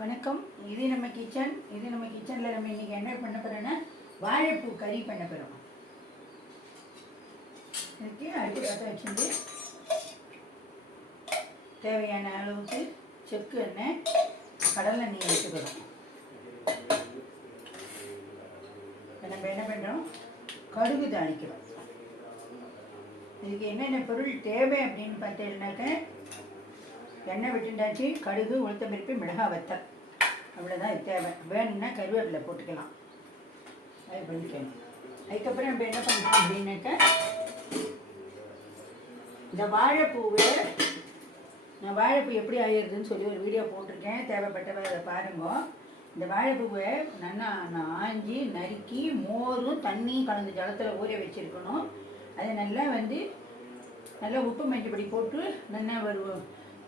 வணக்கம். இது நம்ம கிச்சன் இது நம்ம கிச்சனில் நம்ம இன்னைக்கு என்ன பண்ண போகிறோன்னா வாழைப்பூ கறி பண்ண போகிறோம் இதுக்கு அடுத்து பற்ற வச்சுட்டு தேவையான அளவுக்கு செக்கு எண்ணெய் கடலை எண்ணெய் எடுத்துக்கிறோம் நம்ம என்ன பண்ணுறோம் கடுகு தாளிக்கிறோம். இதுக்கு என்னென்ன பொருள் தேவை அப்படின்னு பார்த்தீங்கன்னாக்க எண்ணெய் விட்டுண்டாச்சு கடுகு உளுத்தம்பருப்பு மிளகாய் வத்தல். அவ்வளோதான் இது தேவை வேணும்னா கருவேப்பிலை போட்டுக்கலாம். அது பண்ணிக்கணும் அதுக்கப்புறம் நம்ம என்ன பண்ணுறோம் அப்படின்னாக்க இந்த வாழைப்பூவை நான் வாழைப்பூ எப்படி ஆயிடுதுன்னு சொல்லி ஒரு வீடியோ போட்டிருக்கேன். தேவைப்பட்டவ அதை பாருங்க. இந்த வாழைப்பூவை நல்லா நான் ஆஞ்சி நறுக்கி மோரும் தண்ணியும் கலந்து ஜலத்தில் ஊற வச்சுருக்கணும். அதை நல்லா வந்து நல்லா உப்பு மஞ்சப்படி போட்டு நல்லா ஒரு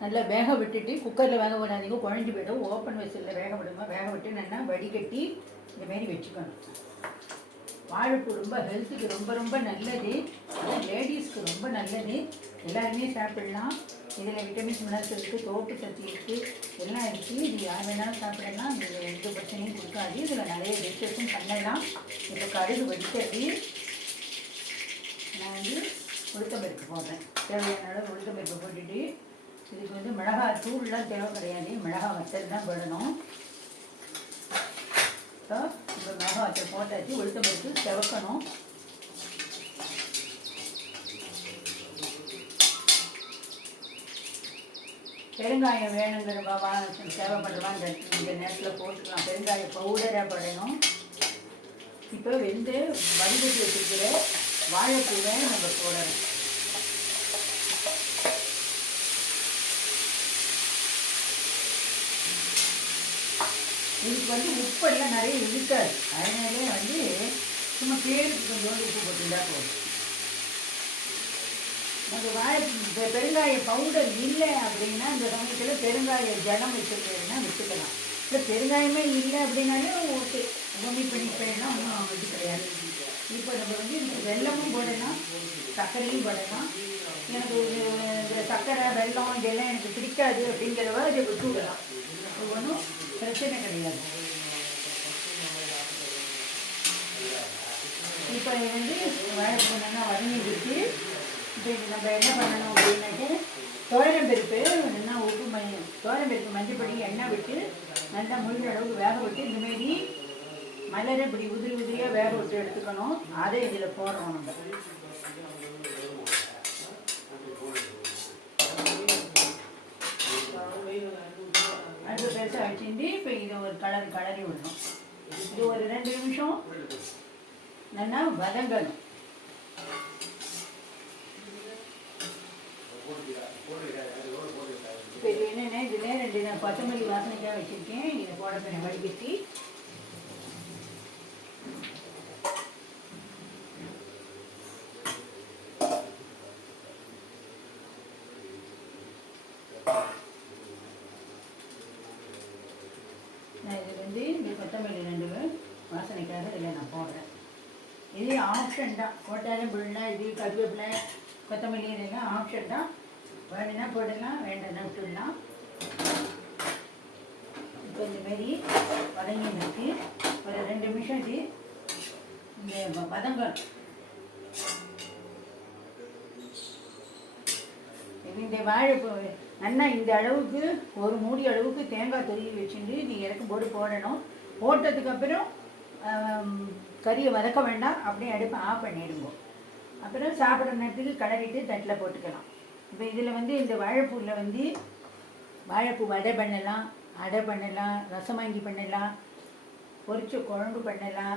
நல்லா வேக விட்டுட்டு குக்கரில் வேக விடாதீங்க. குழஞ்சி போயிடும். ஓப்பன் வயசில் வேக விடுமா வேக விட்டு நல்லா வடிகட்டி இந்தமாரி வச்சுக்கணும். வாழைப்பூ ரொம்ப ஹெல்த்துக்கு ரொம்ப ரொம்ப நல்லது. லேடிஸ்க்கு ரொம்ப நல்லது. எல்லாருமே சாப்பிடலாம். இதில் விட்டமின்ஸ் மினரல்ஸ் இருக்குது தோப்பு சத்து இருக்குது எல்லாம் இருக்குது இது யார் வேணாலும் சாப்பிடலாம். இது எந்த பிரச்சனையும் கொடுக்காது. இதில் நிறைய டிஷ்ஷஸும் பண்ணலாம். இப்போ கடுகு வடிக்கிறது நான் வந்து உளுத்தம்பருப்பு போடுறேன். தேவையான அளவு உளுத்தம்பருப்பு போட்டுட்டு இதுக்கு வந்து மிளகாய் தூள்லாம் தேவை கிடையாது. மிளகாய் வத்தல் தான் போடணும். இப்போ இப்போ மிளகாய் வத்தல் போட்டாச்சு. உளுத்தம்பருப்பு செவக்கணும். பெருங்காயம் வேணுங்கிற வா தேவைப்படுறவா இந்த இந்த நேரத்தில் போட்டுக்கலாம். பெருங்காய பவுடராக படணும். இப்போ வெந்து வடிகட்டி வச்சுருக்கிற வாழைப்பூவை நம்ம போடணும். இதுக்கு வந்து உப்பெல்லாம் நிறைய இருக்காது. அதனாலே வந்து சும்மா பேருக்கு கொஞ்சோண்டு உப்பு போட்டுருந்தா போதும். அந்த வாழை இந்த பெருங்காய பவுடர் இல்லை அப்படின்னா இந்த சமயத்தில் பெருங்காய ஜலம் வச்சுருக்கேன்னா வச்சுக்கலாம் இல்லை பெருங்காயமே இல்லை அப்படின்னாலே ஓகே. உமி பண்ணிப்பேன்னா ஒன்றும் இது கிடையாது. இப்போ நம்ம வந்து இதுக்கு வெல்லமும் போடலாம் சர்க்கரையும் போடலாம். எனக்கு இந்த சர்க்கரை வெல்லம் இதெல்லாம் எனக்கு பிடிக்காது அப்படிங்கிறவ இதை விட்டு விடலாம் ஒன்றும் பிரச்சனை கிடையாது. இப்போ இது வந்து வாழைப்பூ நல்லா வதங்கிடுச்சு இப்போ இது நம்ம என்ன பண்ணணும் அப்படின்னாக்க தோரம்பருப்பு என்ன உப்பு ம மஞ்சள் பொடி எண்ணெய் விட்டு நல்லா முடிஞ்ச அளவுக்கு வேக விட்டு இந்தமாரி மலரை இப்படி உதிரி உதிரியாக வேக விட்டு எடுத்துக்கணும். அதை இதில் போடுறோம் நம்ம. எடுத்து பேச இப்போ இதை ஒரு கலர் கலரி விடணும். இது ஒரு ரெண்டு நிமிஷம். நல்லா வதங்கணும். இப்போ இது என்னென்ன? இதில் ரெண்டு நான் கொத்தமல்லி வாசனைக்காக வச்சுருக்கேன். இதை போட போகிறேன் வடிகட்டி நான் இது வந்து இந்த கொத்தமல்லி ரெண்டு வாசனைக்காக இதில் நான் போடுறேன். இது ஆப்ஷன் தான். போட்டாலும் போடலாம் இது கருவேப்பிலை கொத்தமல்லி இதெல்லாம் ஆப்ஷன் தான். வேணும்னா போடலாம் வேண்டாம் விட்டுடலாம். இப்போ இந்த வதங்கி நிறுத்தி ஒரு ரெண்டு நிமிஷம் இது இந்த வ- இந்த வாழைப்பூ நல்லா இந்த அளவுக்கு ஒரு மூடி அளவுக்கு தேங்காய் துருவி வச்சுட்டு நீ இறக்கும் போடு போடணும். போட்டதுக்கப்புறம் கறியை வதக்க வேண்டாம். அப்படியே அடுப்பை ஆஃப் பண்ணிடுங்க. அப்புறம் சாப்பிட்ற நேரத்துக்கு கலரிட்டு தட்டில் போட்டுக்கலாம். இப்போ இதில் வந்து இந்த வாழைப்பூவில் வந்து வாழைப்பூ வடை பண்ணலாம் அடை பண்ணலாம் ரசம் வாங்கி பண்ணலாம் பொரிச்ச குழம்பு பண்ணலாம்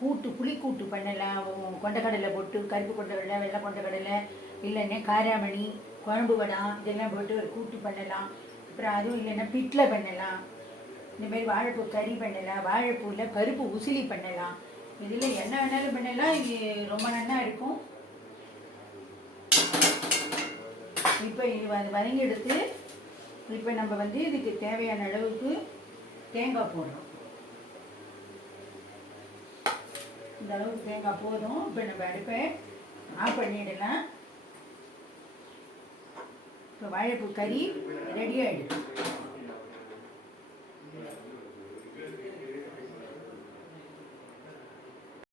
கூட்டு புளிக்கூட்டு பண்ணலாம். கொண்டக்கடலை போட்டு கருப்பு கொண்டக்கடலை வெள்ளை கொண்டக்கடலை இல்லைன்னா காராமணி குழம்பு வடம் இதெல்லாம் போட்டு ஒரு கூட்டு பண்ணலாம். அப்புறம் அதுவும் இல்லைன்னா பிட்டில் பண்ணலாம். இந்த மாதிரி வாழைப்பூ கறி பண்ணலாம் வாழைப்பூவில் பருப்பு உசிலி பண்ணலாம். இதில் என்ன வேணாலும் பண்ணலாம் இது ரொம்ப நல்லா இருக்கும். இப்போ இது வ- வதங்கி எடுத்து இப்போ நம்ம வந்து இதுக்கு தேவையான அளவுக்கு தேங்காய் போடுறோம். இந்த அளவுக்கு தேங்காய் போதும். இப்போ நம்ம அடுப்பை ஆஃப் பண்ணிடலாம். இப்போ வாழைப்பூ கறி ரெடி ஆகிடுது